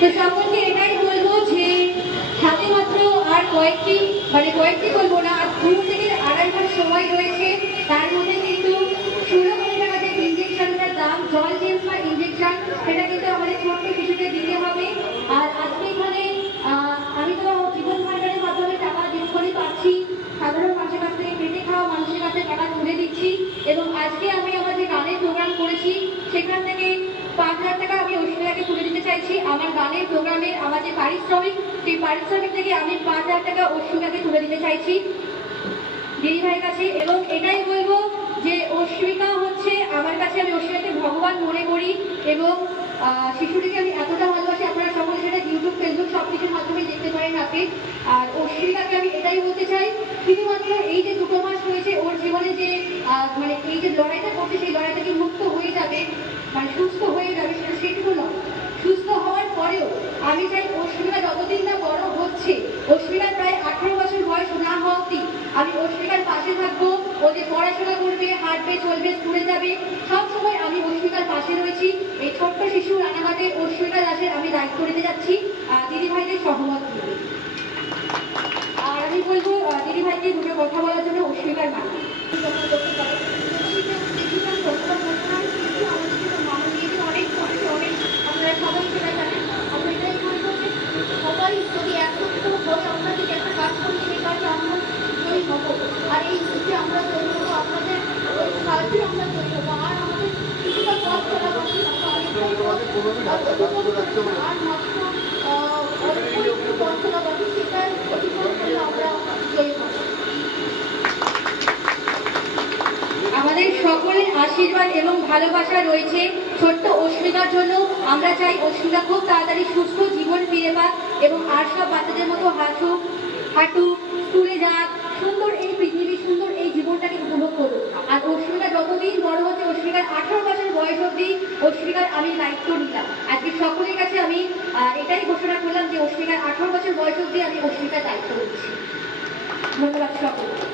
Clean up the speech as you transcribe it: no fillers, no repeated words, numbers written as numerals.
তো সকলকে এটাই বলবো যে হাতে মাত্র আর কয়েকটি বলবো না, আর 2 থেকে 2.5 মাস সময় রয়েছে। তার মধ্যে কিন্তু 16 কোটি টাকা যে ইঞ্জেকশনটার দাম, জল জেমস বা ইঞ্জেকশন, সেটা কিন্তু আমাদের ছোট্ট শিশুকে দিতে হবে। আর আজকে এখানে আমি তো জীবন ভান্ডারের মাধ্যমে টাকা দিনক্ষণই পাচ্ছি, সাধারণ মানুষের কাছ থেকে পেটে খাওয়া মানুষের কাছে টাকা তুলে দিচ্ছি। এবং আজকে আমি আমার যে গানের প্রোগ্রাম করেছি সেখান থেকে 5,000 টাকা আমি অস্মিতাকে তুলে দিতে চাইছি। আমার গানের প্রোগ্রামের আমার যে পারিশ্রমিক, সেই পারিশ্রমিক থেকে আমি 5,000 টাকা অস্মিতাকে তুলে দিতে চাইছি দিদিভাইয়ের কাছে। এবং এটাই বলবো যে অস্মিতা হচ্ছে আমার কাছে, আমি অস্মিতাকে ভগবান মনে করি এবং শিশুটিকে আমি এতটা ভালোবাসি। আপনারা সকলে সেটা ইউটিউব, ফেসবুক সব কিছুর মাধ্যমে দেখতে পারেন আপনি। আর অস্মিতাকে আমি এটাই বলতে চাই, শুধুমাত্র এই যে 2 মাস হয়েছে ওর জীবনে যে মানে এই যে লড়াইটা করছে, সেই লড়াই থেকে মুক্ত হয়ে যাবে, মানে সুস্থ হয়ে যাবে, সেটুকু নয়, সুস্থ হওয়ার পরেও আমি চাই অস্মিতা যতদিন না বড় হচ্ছে, অস্মিতার প্রায় 18 বছর বয়স না হওয়া অব্দি আমি অস্মিতার পাশে থাকবো। ও যে পড়াশোনা করবে, হাঁটবে, চলবে, স্কুলে যাবে, সব সময় আমি অস্মিতার পাশে রয়েছি। এই ছোট্ট শিশু রানাঘাটের অস্মিতা দাসের আমি দায়িত্ব নিতে যাচ্ছি দিদিভাইদের সহমত নিয়ে। আর আমি বলবো দিদিভাইকে দুটো কথা বলার জন্য অস্মিতার মা। আপনারা সবাই সেটা জানেন। আমরা এটাই বলবো যে সবাই যদি একত্রিত হয়ে আমরা যদি একটা কাজ করি, সেই কাজে আমরা জয়ী হবো। আর এই যে আমরা তৈরি হবো, আপনাদের সাহায্যে আমরা তৈরি হবো। আর আমাদের কিছুটা পথ চলা বাকি, আমরা অনেকটাই আর মাত্র অল্প পথ চলা বাকি, সেটাই অতিক্রম করলে আমরা জয়ী হবো। আমাদের সকলের আশীর্বাদ এবং ভালোবাসা রয়েছে ছোট্ট অস্মিতার জন্য। আমরা চাই অস্মিতা খুব তাড়াতাড়ি সুস্থ জীবন ফিরে পাক এবং আর সব বাচ্চাদের মতো হাঁটুক, স্কুলে যাক, সুন্দর এই পৃথিবী, সুন্দর এই জীবনটাকে উপভোগ করুক। আর অস্মিতা যতদিন বড় হচ্ছে, অস্মিতার 18 বছর বয়স অবধি অস্মিতার আমি দায়িত্ব নিলাম। আজকে সকলের কাছে আমি এটাই ঘোষণা করলাম যে অস্মিতার 18 বছর বয়স অবধি আমি অস্মিতার দায়িত্ব নিচ্ছি। ধন্যবাদ সকলকে।